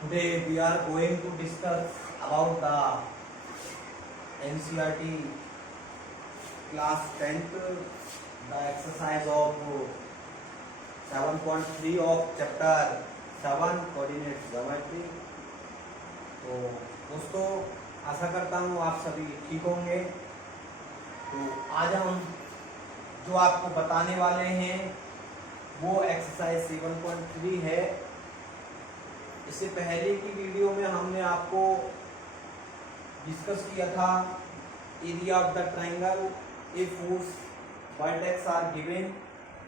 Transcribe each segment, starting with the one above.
Today we are going to discuss about the NCERT class 10th, the exercise of 7.3 of chapter 7 coordinate geometry। तो दोस्तों आशा करता हूँ आप सभी ठीक होंगे। तो आज हम जो आपको बताने वाले हैं वो एक्सरसाइज 7.3 है। इससे पहले की वीडियो में हमने आपको डिस्कस किया था area of the triangle if whose vertex are given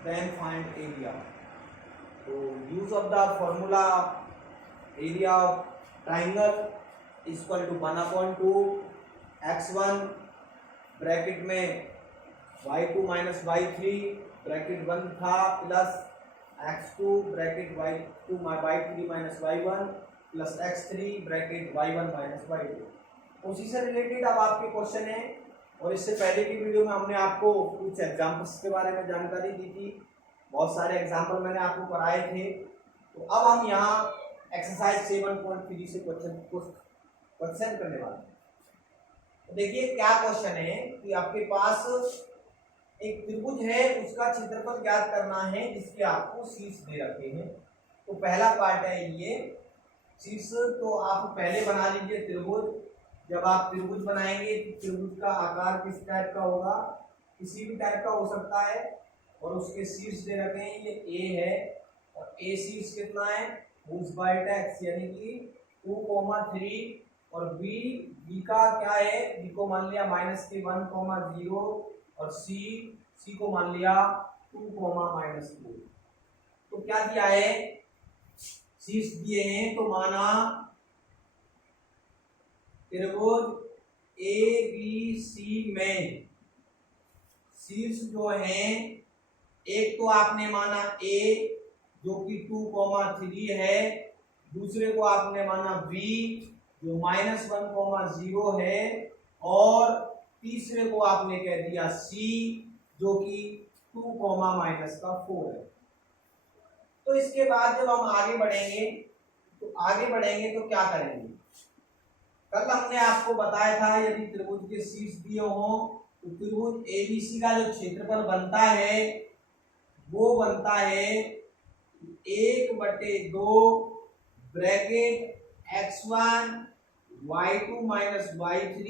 then find area। तो use of the formula area of triangle equal to 1/2 x1 bracket में y2 माइनस y3 ब्रैकेट 1 था plus x2 bracket y2 y3 minus y1 plus x3 bracket y1 minus y2। उसी से related अब आपके question है। और इससे पहले की वीडियो में हमने आपको कुछ एग्जांपल्स के बारे में जानकारी दी थी, बहुत सारे एग्जांपल मैंने आपको कराए थे। तो अब हम यहाँ एक्सरसाइज 7.3 से क्वेश्चन करने वाले हैं। तो देखिए क्या क्वेश्चन है कि आपके पास एक त्रिभुज है, उसका क्षेत्रफल ज्ञात करना है जिसके आपको शीर्ष दे रखे हैं। तो पहला पार्ट है ये शीर्ष। तो आप पहले बना लीजिए त्रिभुज। जब आप त्रिभुज बनाएंगे तो त्रिभुज का आकार किस टाइप का होगा, किसी भी टाइप का हो सकता है। और उसके शीर्ष दे रखे हैं, ये ए है और ए शीर्ष कितना है whose vertex यानी कि 2,3 और बी का क्या है, बी को मान लिया -1,0 और सी को मान लिया 2,-2। तो क्या दिया है, शीर्ष दिए हैं तो माना त्रिभुज ए बी सी में शीर्ष जो है, एक तो आपने माना ए जो कि 2,3 है, दूसरे को आपने माना बी जो -1,0 है और तीसरे को आपने कह दिया सी जो कि 2,-4 है। तो इसके बाद जब हम आगे बढ़ेंगे तो क्या करेंगे, कल हमने आपको बताया था यदि त्रिभुज के शीर्ष दिए हों तो त्रिभुज एबीसी का जो क्षेत्रफल बनता है वो बनता है 1/2 bracket x1 y2 minus y3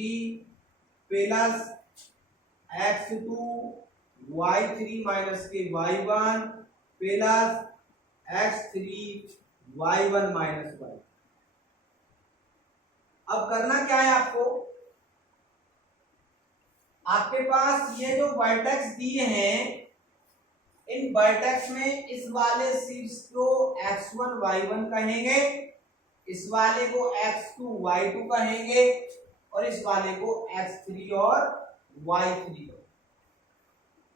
plus x2 y3 minus के y1 plus x3 y1 minus y। अब करना क्या है आपको, आपके पास ये जो वर्टेक्स दिए हैं इन वर्टेक्स में इस वाले शीर्ष को x1 y1 कहेंगे, इस वाले को x2 y2 कहेंगे और इस वाले को x3 और y3।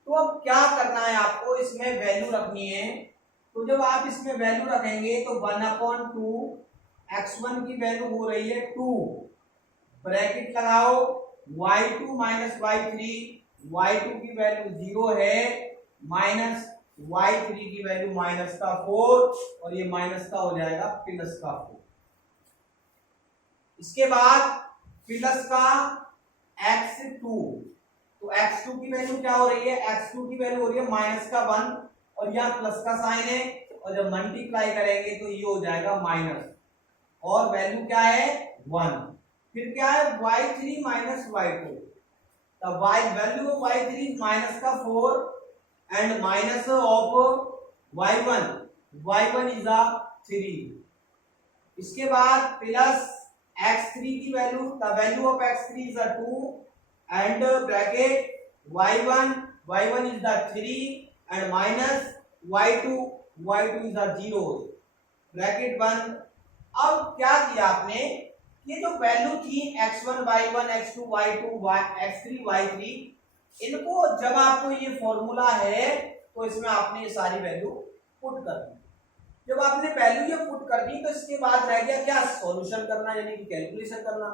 तो अब क्या करना है आपको, इसमें वैल्यू रखनी है। तो जब आप इसमें वैल्यू रखेंगे तो 1/2 x1 की वैल्यू हो रही है 2, ब्रैकेट लगाओ y2 माइनस y3, y2 की वैल्यू 0 है, माइनस y3 की वैल्यू -4 और ये माइनस का हो जाएगा +4। इसके बाद प्लस का x2, तो x2 की वैल्यू क्या हो रही है, x2 की वैल्यू हो रही है -1 और यहाँ प्लस का साइन है और जब मल्टीप्लाई करेंगे तो ये हो जाएगा माइनस और वैल्यू क्या है 1। फिर क्या है y3 माइनस y2, तब value of y3 -4 and minus of y1 is 3। इसके बाद प्लस x3 की value, the value of x3 is 2 and bracket y1 is 3 and minus y2 is 0 bracket 1। अब क्या किया आपने, ये जो वैल्यू थी x1 y1 x2 y2 x3 y3, इनको जब आपको ये फॉर्मूला है तो इसमें आपने ये सारी वैल्यू पुट कर दी। जब आपने वैल्यू ये पुट कर दी तो इसके बाद रह गया क्या, सॉल्यूशन करना यानी कि कैलकुलेशन करना।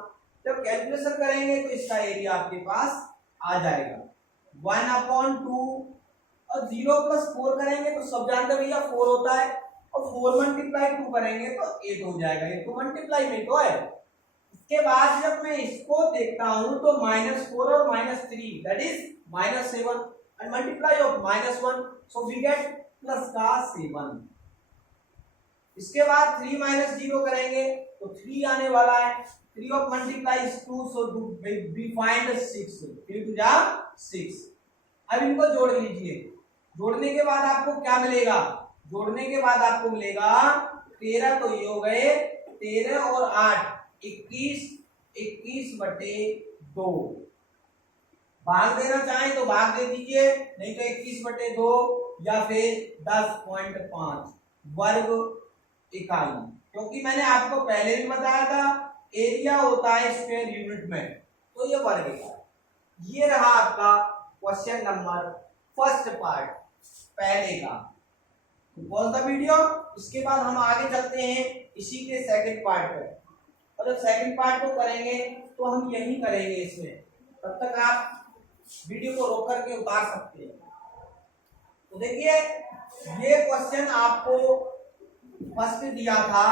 जब कैलकुलेशन करेंगे तो इसका एरिया आपके पास आ जाएगा 1/2 और 0 + 4 करेंगे तो सब जानते भैया 4 होता है, और 4 मल्टीप्लाई 2 करेंगे तो 8 हो जाएगा, ये तो मल्टीप्लाई में तो है। इसके बाद जब मैं इसको देखता हूं तो -4 और -3 that is -7 and multiply of -1 so we get plus का 7। इसके बाद 3 0 करेंगे तो 3 आने वाला है, 3 of multiply is 2 so we find 6, 3 2 जा 6। अब इनको जोड़ लीजिए, जोड़ने के बाद आपको क्या मिलेगा, जोड़ने के बाद आपको मिलेगा 13, तो ये हो गए 13 और 8 21, 21/2। भाग देना चाहें तो भाग दे दीजिए, नहीं तो 21/2 या फिर 10.5 वर्ग इकाई, क्योंकि मैंने आपको पहले भी बताया था एरिया होता है स्क्वायर यूनिट में, तो ये वर्ग इकाई। ये रहा आपका क्वेश्चन नंबर फर्स्ट पार्ट पहले का। Pause the video. इसके बाद हम आगे चलते हैं इसी के सेकंड पार्ट पे, और जब सेकंड पार्ट को करेंगे तो हम यही करेंगे इसमें, तब तक आप वीडियो को रोक करके उतार सकते हैं। तो देखिए ये क्वेश्चन आपको फर्स्ट दिया था,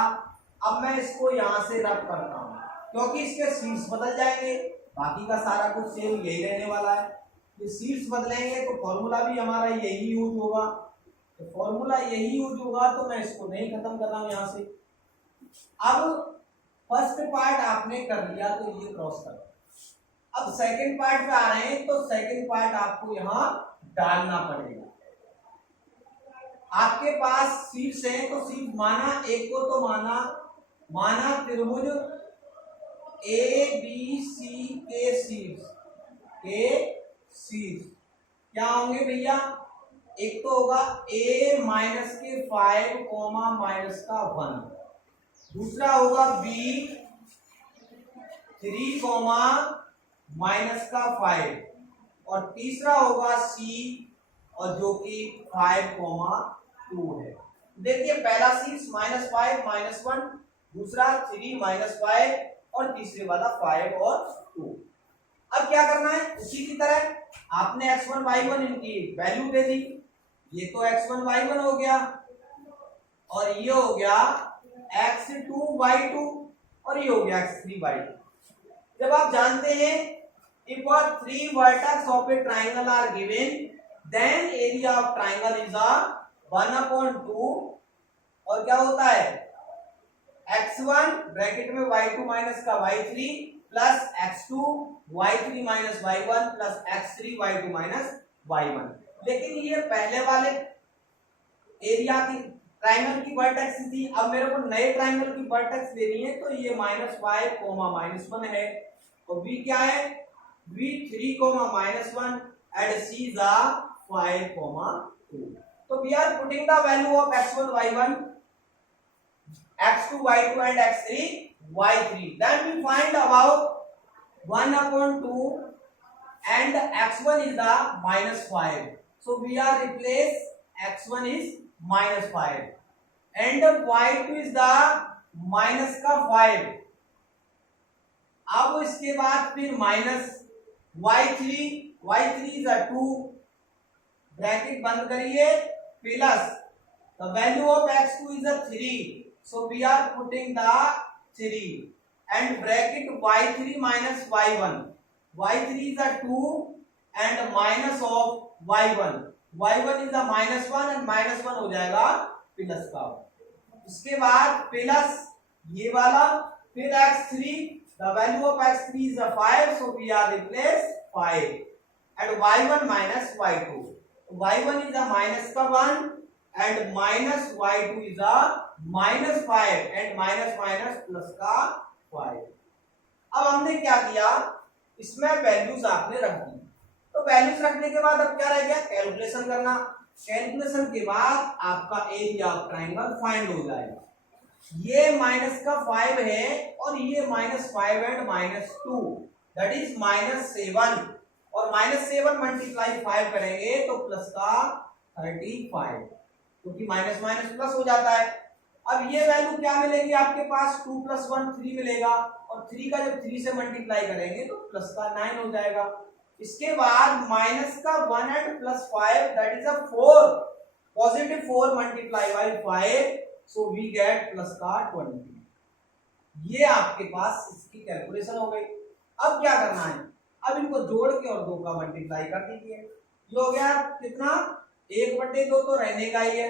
अब मैं इसको यहां से रब करता हूं क्योंकि इसके सीट्स बदल जाएंगे, बाकी का सारा कुछ सेम यही रहने वाला है। ये सीट्स बदलेंगे तो फॉर्मूला भी हमारा यही यूज होगा, तो फॉर्मूला यही यूज होगा, तो मैं इसको नहीं खत्म कर रहा हूं यहां से। अब फर्स्ट पार्ट आपने कर लिया तो ये क्रॉस कर, अब सेकंड पार्ट पे आ रहे हैं तो सेकंड पार्ट आपको यहां डालना पड़ेगा। आपके पास सीट्स हैं तो सीट माना एक को तो माना त्रिभुज ABC के सीट्स क्या होंगे भैया, एक तो होगा A माइनस के 5 कोमा माइनस का 1, दूसरा होगा B 3 कोमा माइनस का 5, और तीसरा होगा C और जो कि 5 कोमा 2 है। देखिए पहला सीरीज -5 -1, दूसरा 3 -5 और तीसरे वाला 5 और 2। अब क्या करना है, उसी की तरह आपने x1 y1 इनकी वैल्यू दे दी, ये तो x1 y1 हो गया और ये हो गया x2 y2 और ये हो गया x3 y2। जब आप जानते हैं if 3 vertex of a triangle are given then area of triangle is a 1/2 और क्या होता है x1 ब्रैकेट में y2 माइनस का y3 plus x2 y3 minus y1 plus x3 y2 minus y1। लेकिन ये पहले वाले एरिया की ट्राइंगल की वर्टेक्स थी, अब मेरे को नए ट्राइंगल की वर्टेक्स लेनी है, तो ये -5 कोमा -1 है, तो v क्या है, v 3 comma -1 and c is 5 comma 2। तो we are putting the value of x1 y1, x2 y2 and x3 y3, then we find about 1/2 and x1 is the -5, so we are replace x1 is -5 and y2 is the minus का 5। अब इसके बाद फिर minus y3 is a 2, bracket बंद करिए, plus the value of x2 is a 3, so we are putting the 3 and bracket y3 minus y1, y3 is a 2 and minus of y1 is a -1 and -1 हो जाएगा plus का। इसके बाद plus ये वाला, फिर x3, the value of x3 is a 5, so we are replace 5 and y1 minus y2, y1 is a minus का 1 and minus y2 is a -5 and minus plus का 5। अब हमने क्या किया, इसमें वैल्यूज आपने रख दी, तो वैल्यूज रखने के बाद अब क्या रह गया, कैलकुलेशन करना। कैलकुलेशन के बाद आपका एरिया ऑफ ट्राइंगल फाइंड हो जाएगा। ये माइनस का 5 है और ये -5 एंड -2 दैट इज -7 और -7 मल्टीप्लाई 5 करेंगे तो प्लस का 35, क्योंकि माइनस माइनस प्लस हो जाता है। अब ये वैल्यू क्या मिलेगी आपके पास, 2 + 1 3 मिलेगा और 3 का जब 3 से मल्टीप्लाई करेंगे तो प्लस का 9 हो जाएगा। इसके बाद माइनस का 1 and +5 that is a 4, +4 multiply by 5 so we get plus का 20। ये आपके पास इसकी कैलकुलेशन हो गई। अब क्या करना है, अब इनको जोड़ के और 2 का मल्टीप्लाई कर दीजिए। ये हो गया कितना, 1/2 तो रहने का ही है।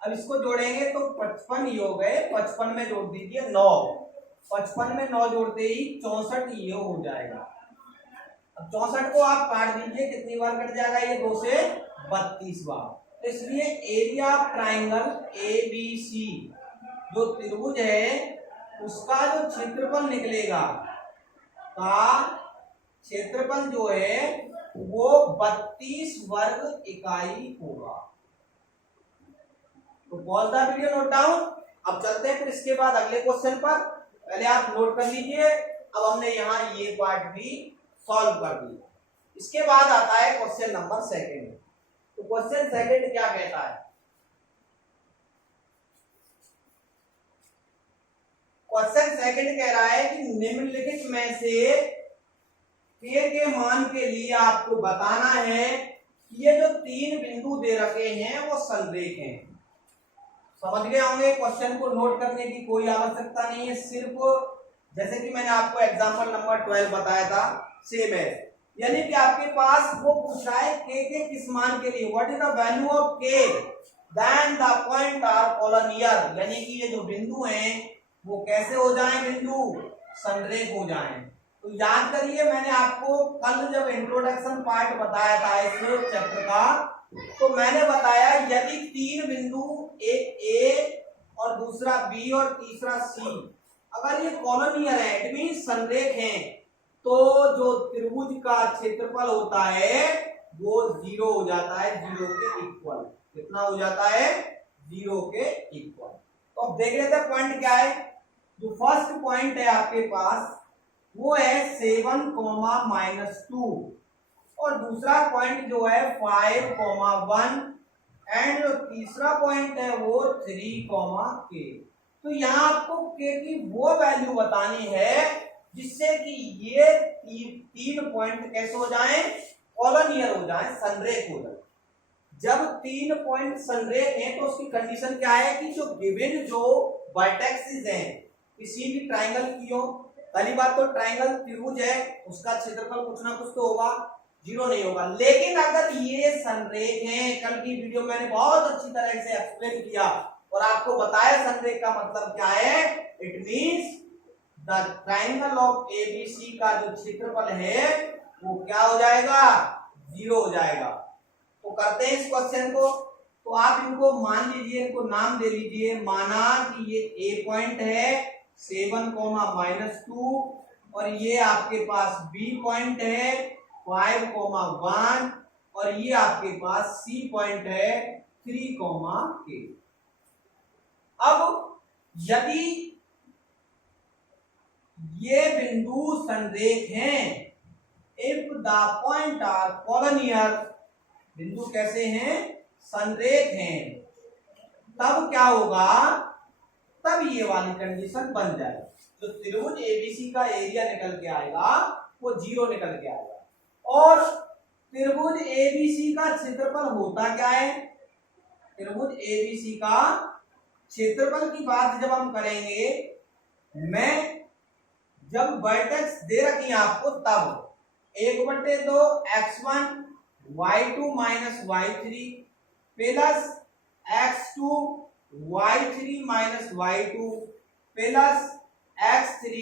अब इसको जोड़ेंगे तो 55 ये हो गए, 55 में जोड़ दीजिए 9, 55 में 9 जोड़ते ही 64 ये हो जाएगा। अब 64 को आप काट दीजिए, कितनी बार कट जाएगा ये, 2 से 32 बार। तो इसलिए एरिया ऑफ ट्राइंगल एबीसी, जो त्रिभुज है उसका जो क्षेत्रफल निकलेगा का क्षेत्रफल जो है वो 32 वर्ग इकाई होगा। तो pause the video, note down. अब चलते हैं फिर इसके बाद अगले क्वेश्चन पर। पहले आप नोट कर लीजिए। अब हमने यहाँ ये पार्ट भी सॉल्व कर दिया। इसके बाद आता है क्वेश्चन नंबर 2। तो क्वेश्चन 2 क्या कहता है, क्वेश्चन 2 कह रहा है कि निम्नलिखित में से के मान के लिए आपको बताना है कि ये जो 3 बिंदु दे रखे हैं वो संरेख हैं। समझ गए होंगे, क्वेश्चन को नोट करने की कोई आवश्यकता नहीं है, सिर्फ जैसे कि मैंने आपको एग्जांपल नंबर 12 बताया था सेम है। यानी कि आपके पास वो पूछ रहा है के किस मान के लिए, what is the value of के देन द पॉइंट आर कॉलोनियर, यानी कि ये जो बिंदु हैं वो कैसे हो जाएं, बिंदु संरेख हो जाएं। तो याद करिए, मैंने आपको कल जब इंट्रोडक्शन पार्ट बताया था इस चैप्टर का, तो मैंने बताया यदि 3 बिंदु, एक ए और दूसरा बी और तीसरा सी, अगर ये कॉलोनियर है, इट मीन संरेख हैं, तो जो त्रिभुज का क्षेत्रफल होता है वो 0 हो जाता है, 0 के इक्वल। कितना हो जाता है, 0 के इक्वल। तो अब देख लेते हैं पॉइंट क्या है। जो फर्स्ट पॉइंट है आपके पास वो है 7, -2 और दूसरा पॉइंट जो है 5, 1 एंड जो तीसरा पॉइंट है वो 3, k। तो यहाँ आपको k की वो वैल्यू बतानी है जिससे कि ये 3 पॉइंट कैसे हो जाएं, कॉलोनियर हो जाएं, संरेख हो जाए। जब 3 पॉइंट संरेख हैं तो उसकी कंडीशन क्या है कि जो गिवन जो वर्टेक्सेस हैं किसी भी ट्राइंगल की हो, पहली बात तो ट्राइंगल त्रिभुज है उसका क्षेत्रफल कुछ ना कुछ तो होगा, 0 नहीं होगा। लेकिन अगर ये संरेख हैं, कल की वीडियो मैंने बहुत अच्छी तरह से एक्सप्लेन किया और आपको बताया संरेख का मतलब क्या है, it means the triangle of ABC का जो क्षेत्रफल है वो क्या हो जाएगा, 0 हो जाएगा। तो करते हैं इस क्वेश्चन को। तो आप इनको मान लीजिए, इनको नाम दे लीजिए। माना कि ये ए पॉइंट है 7, -2 और ये आपके पास बी पॉइंट है 5, 1 और ये आपके पास सी पॉइंट है 3, k। अब यदि ये बिंदु संरेख हैं, इफ द पॉइंट आर कॉलोनियर, बिंदु कैसे हैं, संरेख हैं, तब क्या होगा, तब ये वाली कंडीशन बन जाएगी। जो त्रिभुज एबीसी का एरिया निकल के आएगा वो 0 निकल के आएगा। और त्रिभुज एबीसी का क्षेत्रफल होता क्या है, त्रिभुज एबीसी का क्षेत्रफल की बात जब हम करेंगे, मैं जब वर्टेक्स दे रखी है आपको तब 1/2 x1 y2 - y3 plus x2 y3 - y2 plus x3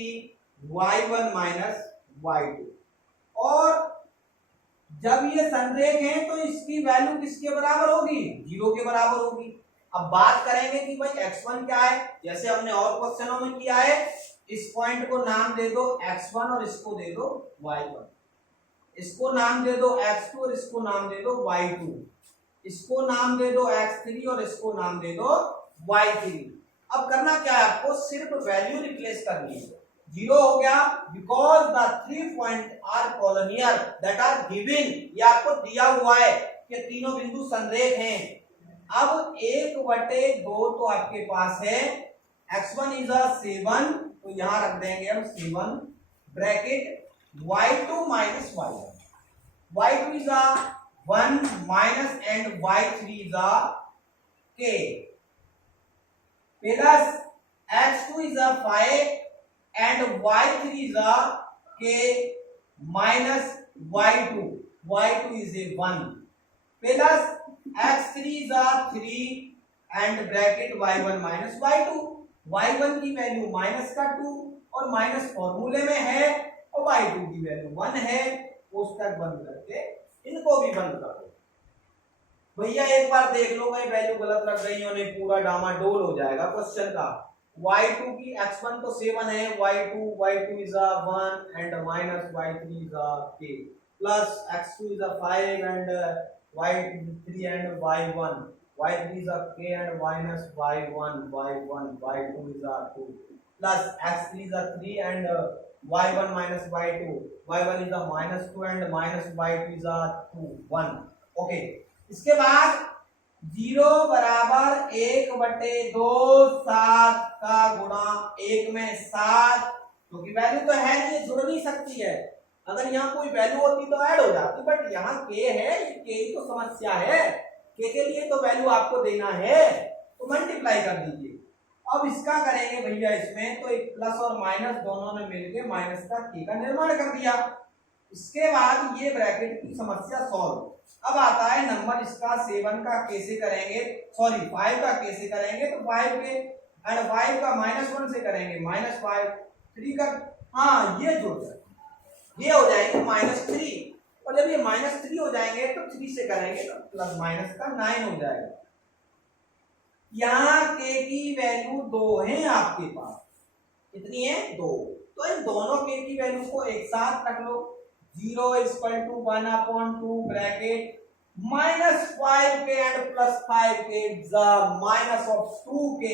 y1 - y2। और जब ये संरेख है तो इसकी वैल्यू किसके बराबर होगी, 0 के बराबर होगी। अब बात करेंगे कि भाई x1 क्या है, जैसे हमने और क्वेश्चनों में किया है, इस पॉइंट को नाम दे दो x1 और इसको दे दो y1, इसको नाम दे दो x2 और इसको नाम दे दो y2, इसको नाम दे दो x3 और इसको नाम दे दो y3। अब करना क्या है, आपको सिर्फ वैल्यू रिप्लेस करनी है। 0 हो गया because the 3 point are collinear that are given, ये आपको दिया हुआ है कि तीनों बिंदु संरेख हैं। अब 1/2 तो आपके पास है, x1 इज 7 तो यहां रख देंगे हम 7 bracket y2 - y1, y2 is 1 minus and y3 is k। Plus x2 is a 5 and y3 is a k minus y2 is a 1 plus x3 is a 3 and bracket y1 minus y2 y1 की value minus का 2 और minus फॉर्मूले में है और y2 की value 1 है। पुस्तक बंद करके इनको भी बंद कर दो भैया। एक बार देख लो भाई वैल्यू गलत रख रही हो, नहीं पूरा डामाडोल हो जाएगा क्वेश्चन का। y2 की x1 तो 7 है, y2 is a 1 and minus y3 is a k plus x2 is a 5 and y3 and y3 is a k and minus y1 y2 is a 2 plus x3 is a 3 and y1 minus y1 is a minus 2 and minus y2 is a 2 1 okay. इसके बाद 0 बराबर 1/2 7 का गुणा 1 में 7 क्योंकि value तो है नहीं, जुड़ नहीं सकती है। अगर यहाँ कोई वैल्यू होती तो ऐड हो जाती, बट यहाँ के है, ये के ही तो समस्या है। के लिए तो वैल्यू आपको देना है तो मल्टीप्लाई कर दीजिए। अब इसका करेंगे भैया इसमें तो एक प्लस और माइनस दोनों ने मिलकर माइनस का के का निर्माण कर दिया। इसके बाद ये ब्रैकेट की समस्या सॉल्व। अब आता है नंबर इसका 7 का कैसे करेंगे, सॉरी 5 का कैसे करेंगे, तो 5 के एंड 5 का -1 से करेंगे -5 3 का, हाँ ये जुड़ जाए, ये हो जाएंगे -3 और जब ये -3 हो जाएंगे तो 3 से करेंगे तो प्लस माइनस का 9 हो जाएगा। यहाँ के की वैल्यू 2 है आपके पास, कितनी है 2, तो इन दोनों के की वैल्यू को एक साथ रख लो। 0 = 1/2 bracket -5k and +5k minus of 2k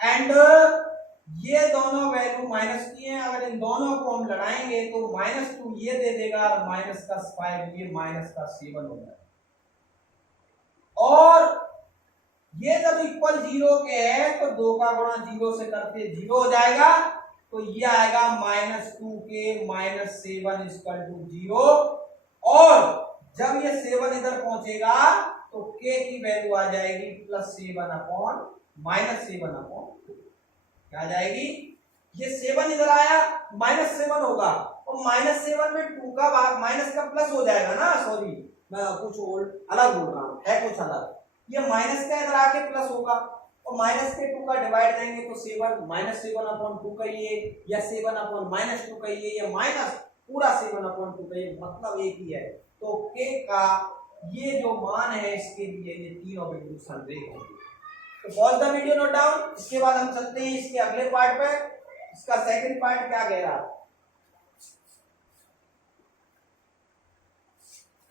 and ये दोनों वैल्यू माइनस की हैं। अगर इन दोनों को हम लड़ाएंगे तो -2 ये दे देगा और -5 ये -7 हो जाएगा। और ये जब इक्वल 0 के है तो 2 का गुणा 0 से करते 0 हो जाएगा, तो ये आएगा -2k -7 = 0। और जब ये 7 इधर पहुंचेगा तो k की वैल्यू आ जाएगी +7/-7/2 क्या आ जाएगी, ये 7 इधर आया -7 होगा और -7 में 2 का भाग माइनस का प्लस हो जाएगा ना, सॉरी मैं कुछ अलग बोल रहा हूँ, है कुछ अलग। ये माइनस का इधर आके प्लस होगा और माइनस के 2 का डिवाइड देंगे तो 7 -7/2 का ये या 7/-2 का ये माइनस पूरा 7/2 का ये मतलब एक ही है। तो k का ये जो मान है इसके लिए ये तीनों बिंदु संरेख होंगे। तो pause the video, note down. इसके बाद हम चलते हैं इसके अगले पार्ट पे। इसका सेकंड पार्ट क्या कह रहा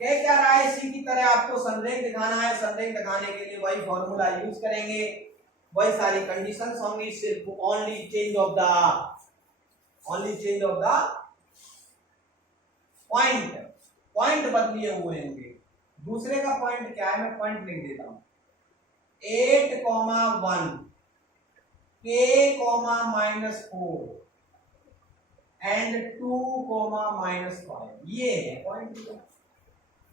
है, क्या रहा है, इसी की तरह आपको संरेख दिखाना है। संरेख दिखाने के लिए वही फॉर्मूला यूज करेंगे, वही सारी कंडीशंस होंगी, सिर्फ only change of the point बदलिए हुए होंगे। दूसरे का पॉइंट क्या है, मैं पॉइंट लिख देता हूं 8,1 k, -4 एंड 2, -5 ये है पॉइंट।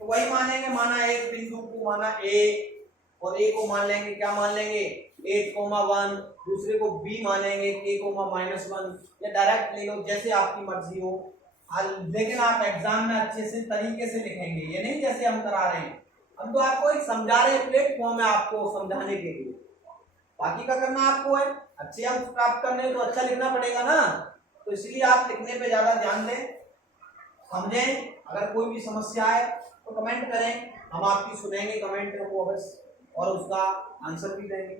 तो वही मानेंगे, माना एक बिंदु को माना a और a को मान लेंगे, क्या मान लेंगे 8,1, दूसरे को b मानेंगे k, -1 या डायरेक्ट ले लो जैसे आपकी मर्जी हो। लेकिन आप एग्जाम में अच्छे से तरीके से लिखेंगे, ये नहीं जैसे हम करा रहे हैं। हम तो आपको एक समझा रहे हैं, प्लेटफॉर्म है आपको समझाने के लिए, बाकी का करना आपको है। अच्छे अंक प्राप्त करने तो अच्छा लिखना पड़ेगा ना, तो इसलिए आप लिखने पे ज्यादा ध्यान दें, समझें। अगर कोई भी समस्या है तो कमेंट करें, हम आपकी सुनेंगे कमेंट को अवश्य और उसका आंसर भी देंगे।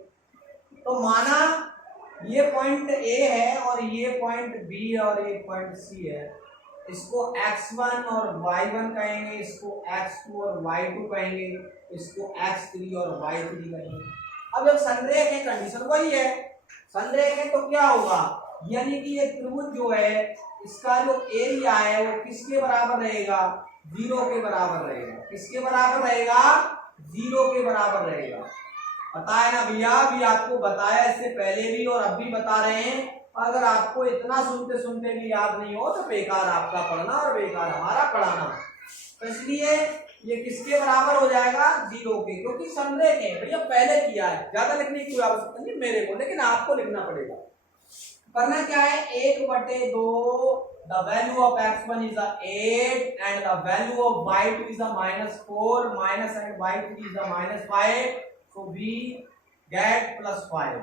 तो माना ये पॉइंट A है और ये पॉइंट B है और ये पॉइंट C है, इसको x1 और y1 कहेंगे, इसको x2 और y2 कहेंगे, इसको x3 और y3 कहेंगे। अब जब संरेख है कंडीशन वही है, संरेख है तो क्या होगा, यानी कि ये त्रिभुज जो है इसका जो एरिया है वो किसके बराबर रहेगा, 0 के बराबर रहेगा। किसके बराबर रहेगा, 0 के बराबर रहेगा। पता है ना भैया, अभी आपको बताया इससे पहले भी और अब भी बता रहे हैं। अगर आपको इतना सुनते सुनते भी याद नहीं हो तो बेकार आपका पढ़ना और बेकार हमारा पढ़ाना। तो इसलिए ये किसके बराबर हो जाएगा, 0 के, क्योंकि संरेख है भैया, पहले किया है, ज्यादा लिखने की कोई आवश्यकता नहीं मेरे को, लेकिन आपको लिखना पड़ेगा। करना क्या है, 1/2 the value of x1 is 8 and the value of y2 is -4 minus and y3 is -5, so we get +5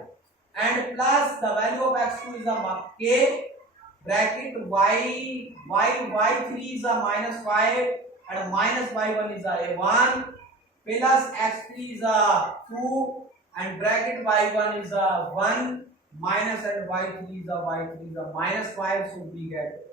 and plus the value of x2 is k bracket y3 is -5 and minus y1 is a 1 plus x3 is a 2 and bracket y1 is a 1 minus and y3 is a -5, so we get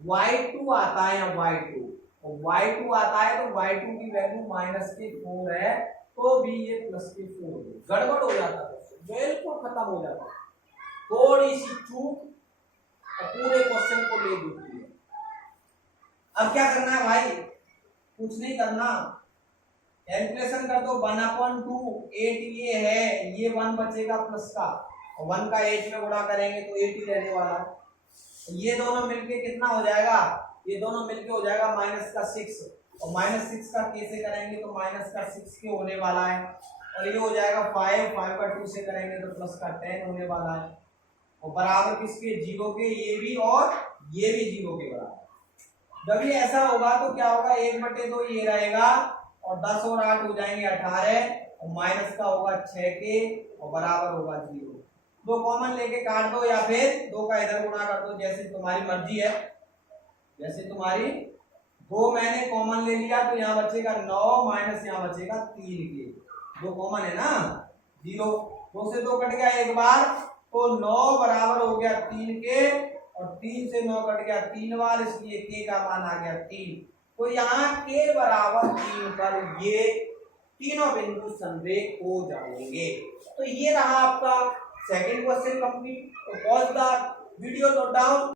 y2 आता है, या y2 और y2 आता है तो y2 की value -4 है, तो भी ये +4 है। गड़बड़ हो जाता है, बिल्कुल खत्म हो जाता है, थोड़ी सी चूक पूरे क्वेश्चन को ले देती है। अब क्या करना है भाई, कुछ नहीं करना, कैलकुलेशन कर दो, 1/2 8 ये है, ये 1 बचेगा प्लस का, और 1 का 8 में गुणा करेंगे तो 8 ही रहने वाला है। ये दोनों मिलके कितना हो जाएगा, ये दोनों मिलके हो जाएगा -6, और -6 का कैसे करेंगे तो -6 के होने वाला है, और ये हो जाएगा 5 का 2 से करेंगे तो +10 होने वाला है, और बराबर किसके, 0 के, ये भी और ये भी 0 के बराबर। जब ये ऐसा होगा तो क्या होगा, 1/2 ये रहेगा, और 10 और 8 हो जाएंगे 18, और माइनस का होगा 6 के, और बराबर होगा 0। 2 कॉमन लेके काट दो, या फिर 2 का इधर गुणा कर दो, जैसे तुम्हारी मर्जी है, जैसे तुम्हारी। 2 मैंने कॉमन ले लिया तो यहाँ बचेगा 9 माइनस यहाँ बचेगा 3 के, 2 कॉमन है ना, 0, 2 से 2 कट गया एक बार, तो 9 बराबर हो गया 3 के, और 3 से 9 कट गया 3 बार, इसलिए के का मान आ गया 3। तो यहाँ के बराबर 3 पर ये तीनों बिंदु संरेख हो जाएंगे। तो ये रहा आपका सेकंड क्वेश्चन कंप्लीट। तो pause the video, note down.